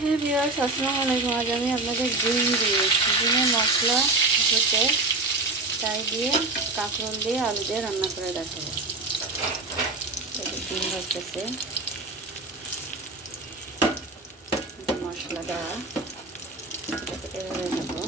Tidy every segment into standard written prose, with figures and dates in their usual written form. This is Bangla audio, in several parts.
হ্যাঁ ভিউয়ার্স, আসসালামু আলাইকুম। আজ আমি আপনাদের ডিমের মশলা হচ্ছে তাই দিয়ে কাঁকরোল দিয়ে আলু দিয়ে রান্না করে দেখাবো। ডিম হচ্ছে মশলা দেওয়া, এভাবে দেবো।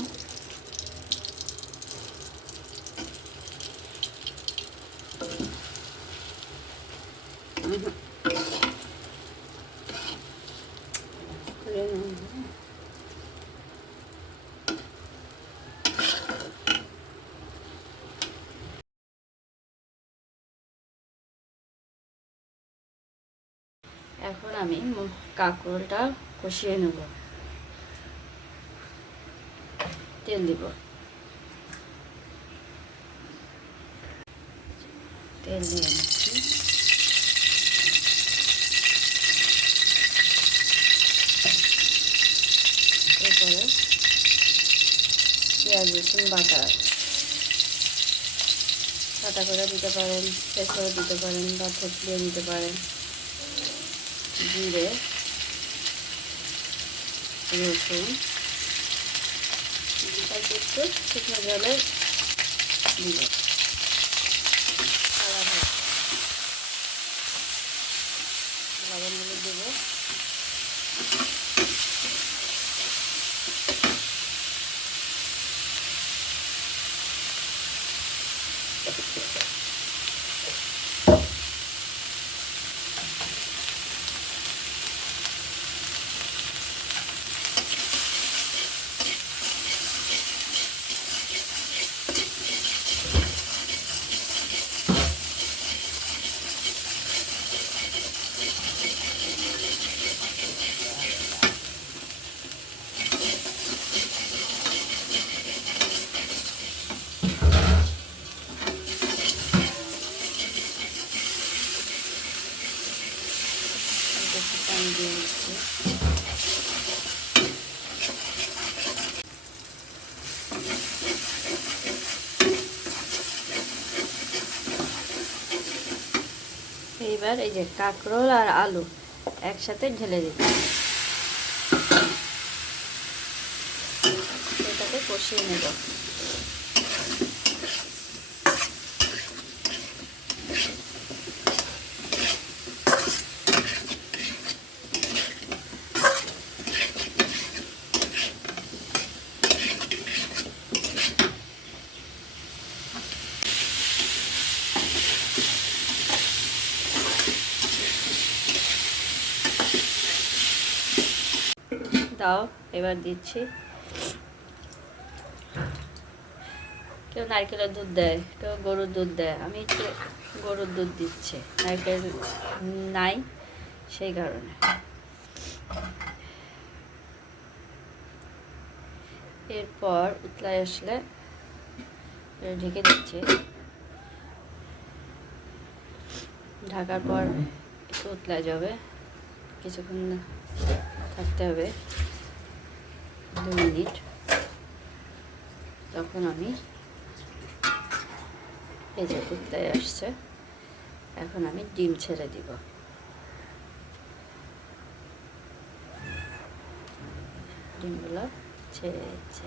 এখন আমি কাঁকরোলটা কষিয়ে নেব। তেল দিব, তেল দিয়ে নিচ্ছি। এরপরে পেঁয়াজ রসুন বাটা করে দিতে পারেন, পেঁয়াজ দিতে পারেন বা থেতলিয়ে দিতে পারেন। জিরে, রসুন একটু শুকনো জলে দিব। লবণ হলুদ দেবো। পানি দিয়ে দিচ্ছি। এইবার এই যে কাঁকরোল আর আলু একসাথে ঢেলে দিচ্ছি। এটাকে কষিয়ে নেব। দাও, এবার দিচ্ছি। কেউ নারকেলের দুধ দেয়, কেউ গরুর দুধ দেয়। আমি একটু গরুর দুধ দিচ্ছি, নারকেল নাই সেই কারণে। এরপর উতলায় আসলে ঢেকে দিচ্ছি। ঢাকার পর একটু উতলায় যাবে, কিছুক্ষণ থাকতে হবে, 2 মিনিট। তখন আমি এই যে উতলায় আসছে, এখন আমি ডিম ছেড়ে দিব। ডিমগুলো ছেড়ে দিচ্ছি।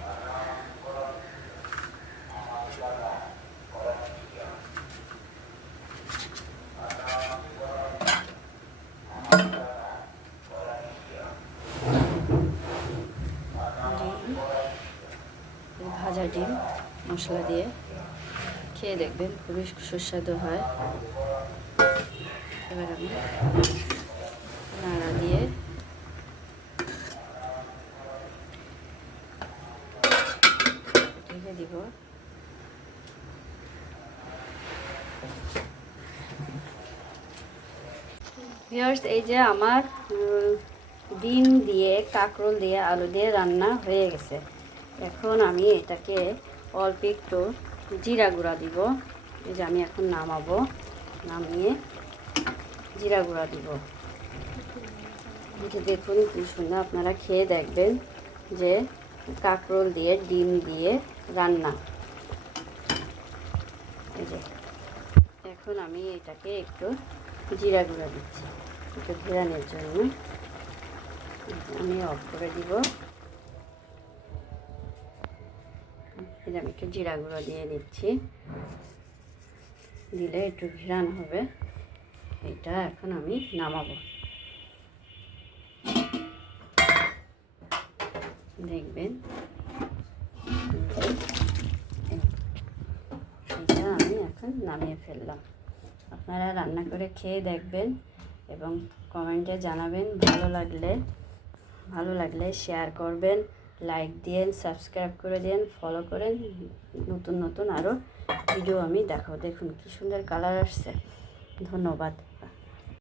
ভাজা ডিম মশলা দিয়ে খেয়ে দেখবেন, খুবই সুস্বাদু হয়। এবার আমি নাড়া দিয়ে ঢেকে দিব। ভিউয়ার্স, এই যে আমার ডিম দিয়ে কাঁকরোল দিয়ে আলু দিয়ে রান্না হয়ে গেছে। এখন আমি এটাকে অল্প একটু জিরা গুঁড়া দিব। এই যে আমি এখন নামাবো, নামিয়ে জিরা গুঁড়া দিব। এটা দেখুন কি সুন্দর, আপনারা খেয়ে দেখবেন যে কাঁকরোল দিয়ে ডিম দিয়ে রান্না। এই যে এখন আমি এটাকে একটু জিরা গুঁড়া দিচ্ছি, একটু ঘেরানোর জন্য। আমি অফ করে দিব। এটা আমি একটু জিরা গুঁড়ো দিয়ে দিচ্ছি, দিলে একটু ঘ্রাণ হবে। এটা এখন আমি নামাবো। দেখবেন এটা আমি এখন নামিয়ে ফেললাম। আপনারা রান্না করে খেয়ে দেখবেন এবং কমেন্টে জানাবেন। ভালো লাগলে শেয়ার করবেন, লাইক দিয়েন, সাবস্ক্রাইব করে দিন, ফলো করেন। নতুন আরও ভিডিও আমি দেখাবো। দেখুন কি সুন্দর কালার আসছে। ধন্যবাদ।